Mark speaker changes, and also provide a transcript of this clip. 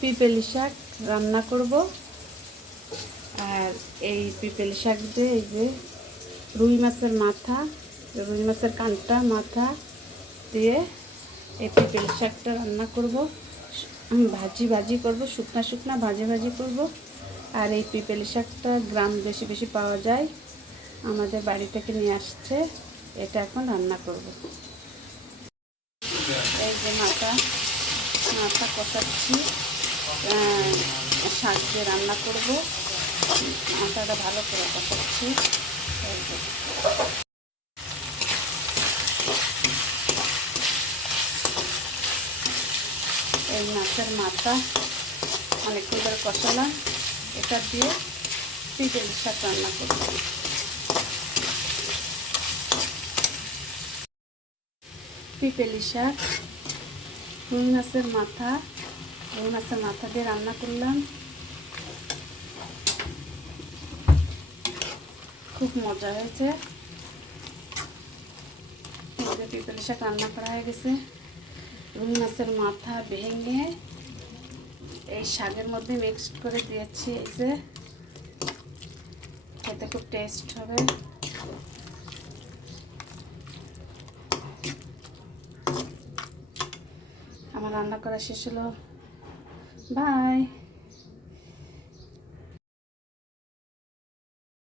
Speaker 1: পিপেলি শাক রান্না করব। আর এই পিপেলি শাক দিয়ে এই যে রুই মাছের মাথা, রুই মাছের কানটা, মাথা দিয়ে এই পিপেলি শাকটা রান্না করব। ভাজি ভাজি করব, শুকনা শুকনা ভাজি ভাজি করব। আর এই পিপেলি শাকটা গ্রাম বেশি বেশি পাওয়া যায়। আমাদের বাড়ি থেকে নিয়ে আসছে, এটা এখন রান্না করব। এই যে মাথা মাথা কষাচ্ছি। শাক দিয়ে রান্না করব। আটাটা ভালো করে কষাচ্ছি। এই মাছের মাথা অনেকক্ষণ করে কষালাম। এটা দিয়ে পিপেল শাক রান্না করব। পিপেলি শাক মাছের মাথা রুই মাছের মাথা দিয়ে রান্না করলাম। খুব মজা হয়েছে। শাক রান্না করা হয়ে গেছে। রুই মাছের মাথা ভেঙে এই শাকের মধ্যে মিক্সড করে দিয়েছি এই যে। খেতে খুব টেস্ট হবে। আমার রান্না করা শেষ হলো। Bye.